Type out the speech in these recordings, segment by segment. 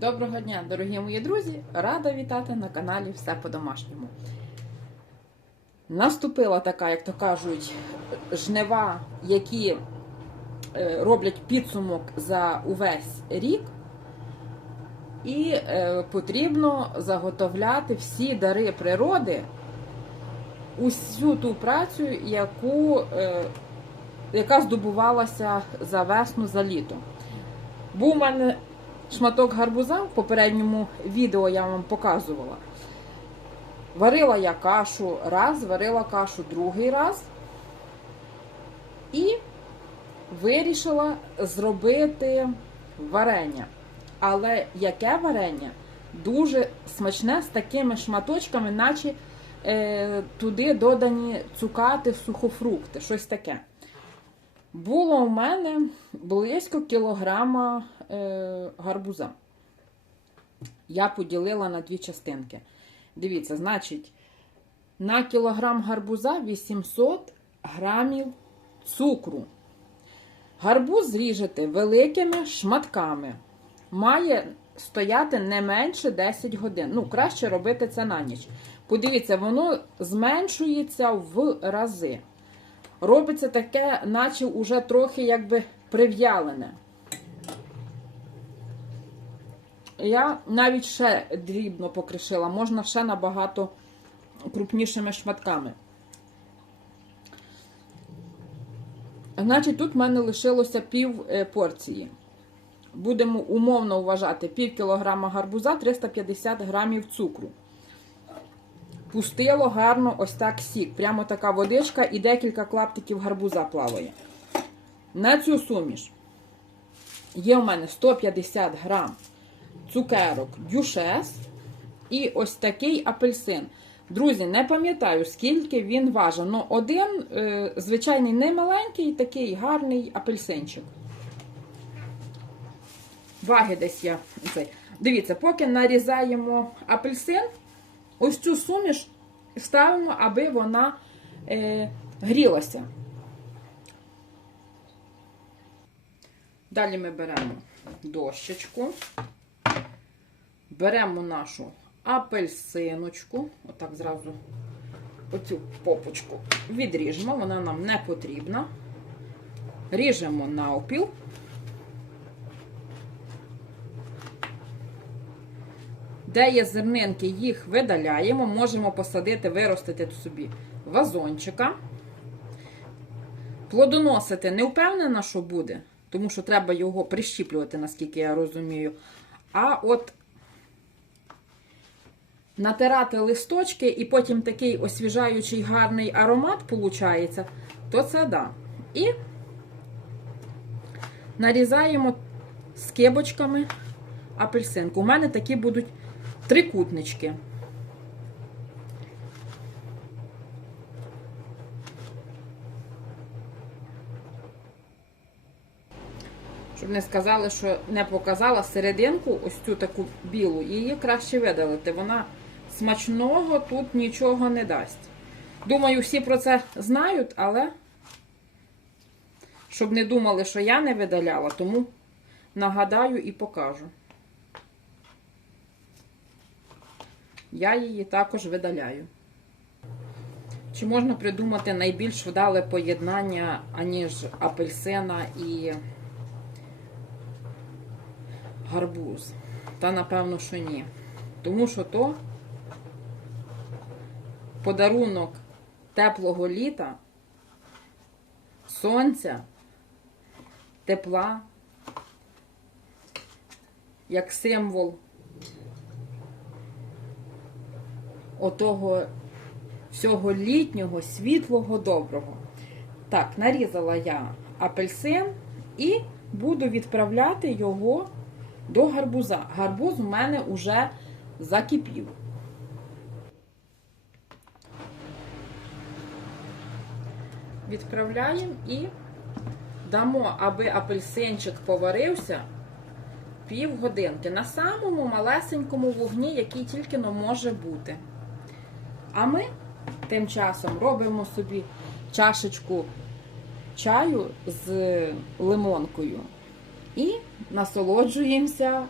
Доброго дня, дорогі мої друзі! Рада вітати на каналі Все по-домашньому. Наступила така, як то кажуть, жнива, які е, роблять підсумок за увесь рік. І е, потрібно заготовляти всі дари природи, усю ту працю, яку, е, яка здобувалася за весну, за літо. Був у мене шматок гарбуза в попередньому відео я вам показувала. Варила я кашу раз, варила кашу другий раз. І вирішила зробити варення. Але яке варення? Дуже смачне з такими шматочками, наче е, туди додані цукати, сухофрукти, щось таке. Було у мене близько кілограма гарбуза. Я поділила на дві частинки. Дивіться, значить, на кілограм гарбуза 800 грамів цукру. Гарбуз зріжете великими шматками. Має стояти не менше 10 годин. Ну, краще робити це на ніч. Подивіться, воно зменшується в рази. Робиться таке, наче уже трохи якби прив'ялене. Я навіть ще дрібно покришила, можна ще набагато крупнішими шматками. Значить, тут в мене лишилося пів е, порції. Будемо умовно вважати пів кілограма гарбуза, 350 грамів цукру. Пустило гарно ось так сік. Прямо така водичка і декілька клаптиків гарбуза плаває. На цю суміш є у мене 150 грам цукерок дюшес і ось такий апельсин. Друзі, не пам'ятаю, скільки він важив. Ну, один, е, звичайний, не маленький, такий гарний апельсинчик. Ваги десь я. Цей. Дивіться, поки нарізаємо апельсин, ось цю суміш ставимо, аби вона е, грілася. Далі ми беремо дощечку, беремо нашу апельсиночку, отак зразу оцю попочку відріжемо, вона нам не потрібна. Ріжемо навпіл. Де є зернинки, їх видаляємо, можемо посадити, виростити собі вазончика. Плодоносити не впевнена, що буде, тому що треба його прищіплювати, наскільки я розумію. А от натирати листочки і потім такий освіжаючий гарний аромат виходить, то це да. І нарізаємо скибочками апельсинку. У мене такі будуть трикутнички. Щоб не сказали, що не показала серединку, ось цю таку білу, її краще видалити. Вона смачного тут нічого не дасть. Думаю, всі про це знають, але щоб не думали, що я не видаляла, тому нагадаю і покажу. Я її також видаляю. Чи можна придумати найбільш вдале поєднання, аніж апельсина і гарбуз? Та напевно, що ні. Тому що то подарунок теплого літа, сонця, тепла, як символ отого всього літнього, світлого, доброго. Так, нарізала я апельсин і буду відправляти його до гарбуза. Гарбуз у мене вже закипів. Відправляємо і дамо, аби апельсинчик поварився півгодинки на самому малесенькому вогні, який тільки но може бути. А ми тим часом робимо собі чашечку чаю з лимонкою і насолоджуємося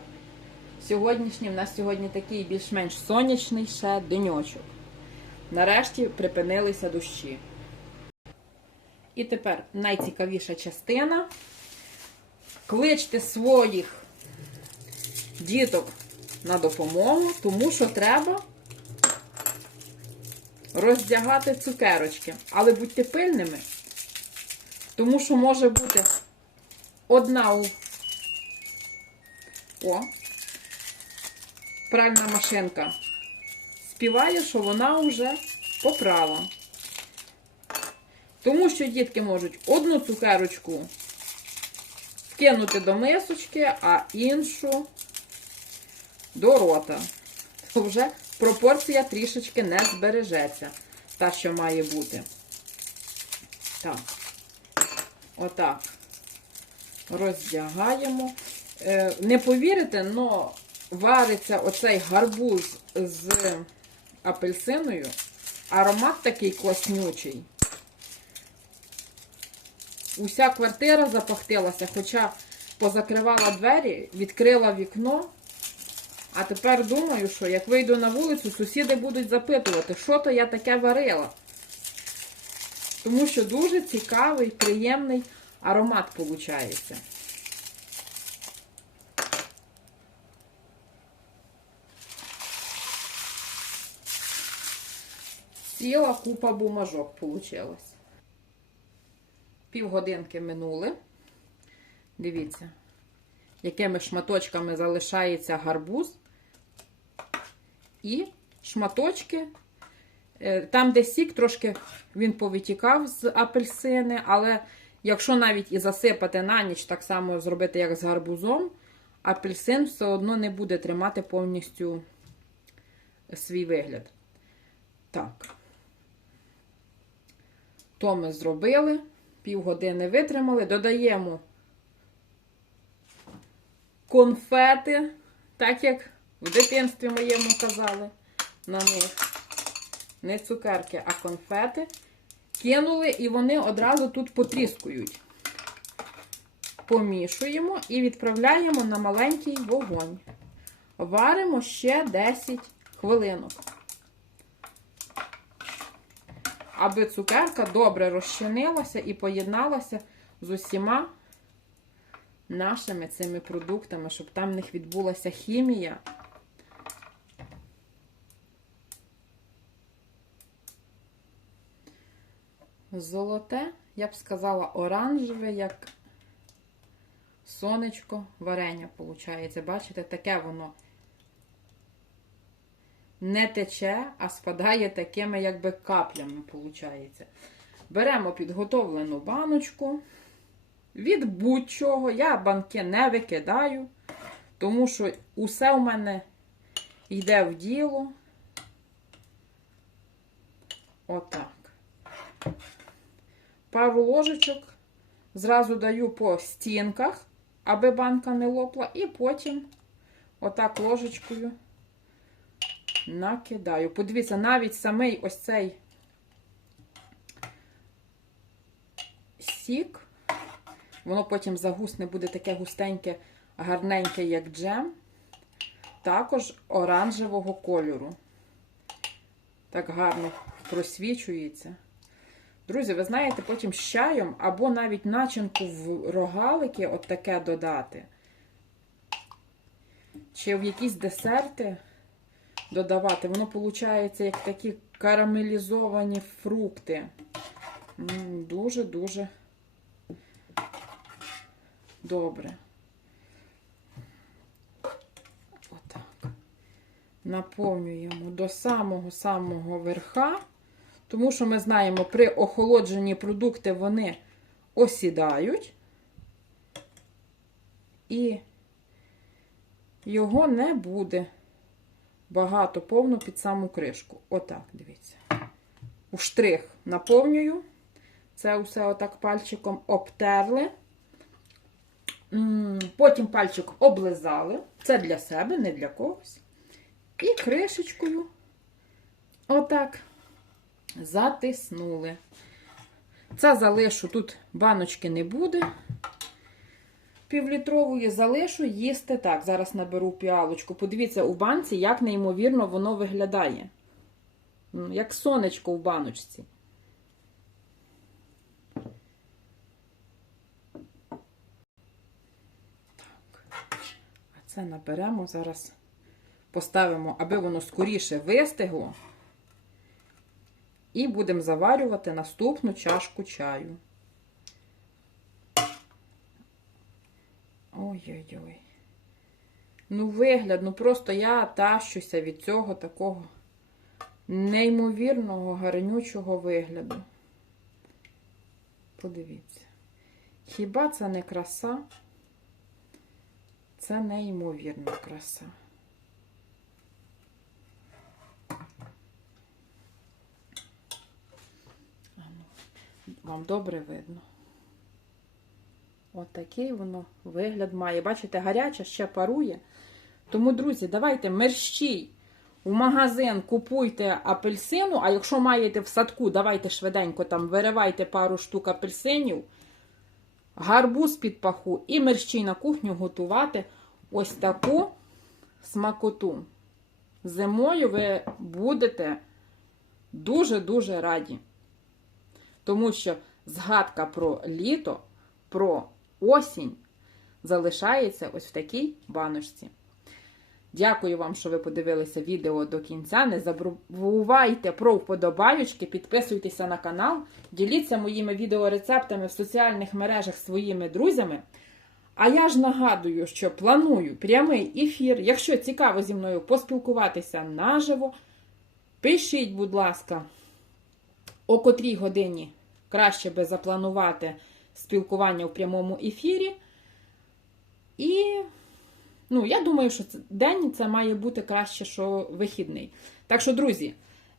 Сьогоднішній в нас сьогодні такий більш-менш сонячний ще деньочок. Нарешті припинилися дощі. І тепер найцікавіша частина. Кличте своїх діток на допомогу, тому що треба роздягати цукерочки. Але будьте пильними, тому що може бути одна у. О, пральна машинка співає, що вона вже поправа. Тому що дітки можуть одну цукерочку вкинути до мисочки, а іншу до рота. То вже пропорція трішечки не збережеться. Та, що має бути. Так. Отак. Роздягаємо. Е, Не повірите, але вариться оцей гарбуз з апельсиною. Аромат такий класнючий. Уся квартира запахтилася, хоча позакривала двері, відкрила вікно. А тепер думаю, що як вийду на вулицю, сусіди будуть запитувати, що то я таке варила. Тому що дуже цікавий, приємний аромат виходить. Ціла купа бумажок вийшла. Півгодинки минули. Дивіться, якими шматочками залишається гарбуз. І шматочки. е, Там, де сік, трошки він повитікав з апельсини, але якщо навіть і засипати на ніч, так само зробити, як з гарбузом, апельсин все одно не буде тримати повністю свій вигляд. Так. То ми зробили, півгодини витримали, додаємо конфети, так як в дитинстві моєму казали на них. Не цукерки, а конфети. Кинули і вони одразу тут потріскують. Помішуємо і відправляємо на маленький вогонь. Варимо ще 10 хвилинок. Аби цукерка добре розчинилася і поєдналася з усіма нашими цими продуктами, щоб там в них відбулася хімія. Золоте, я б сказала, оранжеве, як сонечко варення, виходить. Бачите, таке воно не тече, а спадає такими, якби каплями, виходить. Беремо підготовлену баночку. Від будь-чого. Я банки не викидаю, тому що усе в мене йде в діло. Отак. Пару ложечок зразу даю по стінках, аби банка не лопла, і потім отак ложечкою накидаю. Подивіться, навіть самий ось цей сік, воно потім загусне, буде таке густеньке, гарненьке, як джем, також оранжевого кольору. Так гарно просвічується. Друзі, ви знаєте, потім з чаєм або навіть начинку в рогалики от таке додати. Чи в якісь десерти додавати. Воно виходить як такі карамелізовані фрукти. Дуже-дуже добре. Отак. Наповнюємо до самого-самого верха. Тому що ми знаємо, при охолодженні продукти вони осідають, і його не буде багато повно під саму кришку. Отак, дивіться. У штрих наповнюю. Це усе отак пальчиком обтерли. Потім пальчик облизали. Це для себе, не для когось. І кришечкою отак затиснули. Це залишу, тут баночки не буде. Півлітрової залишу їсти так. Зараз наберу піалочку. Подивіться у банці, як неймовірно воно виглядає. Як сонечко в баночці. А це наберемо зараз. Поставимо, аби воно скоріше вистигло. І будемо заварювати наступну чашку чаю. Ой-ой-ой. Ну, вигляд, ну просто я тащуся від цього такого неймовірного, гарнючого вигляду. Подивіться. Хіба це не краса? Це неймовірна краса. Вам добре видно. От такий воно вигляд має. Бачите, гаряче ще парує. Тому, друзі, давайте мерщій в магазин купуйте апельсину, а якщо маєте в садку, давайте швиденько там виривайте пару штук апельсинів, гарбуз під паху і мерщій на кухню готувати ось таку смакоту. Зимою ви будете дуже-дуже раді. Тому що згадка про літо, про осінь залишається ось в такій баночці. Дякую вам, що ви подивилися відео до кінця. Не забувайте про вподобайочки, підписуйтеся на канал, діліться моїми відеорецептами в соціальних мережах своїми друзями. А я ж нагадую, що планую прямий ефір. Якщо цікаво зі мною поспілкуватися наживо, пишіть, будь ласка, о котрій годині краще би запланувати спілкування в прямому ефірі. І, ну, я думаю, що день це має бути краще, що вихідний. Так що, друзі,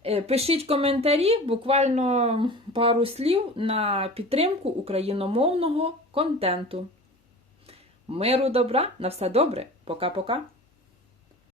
е, пишіть коментарі, буквально пару слів на підтримку україномовного контенту. Миру добра, на все добре. Пока-пока.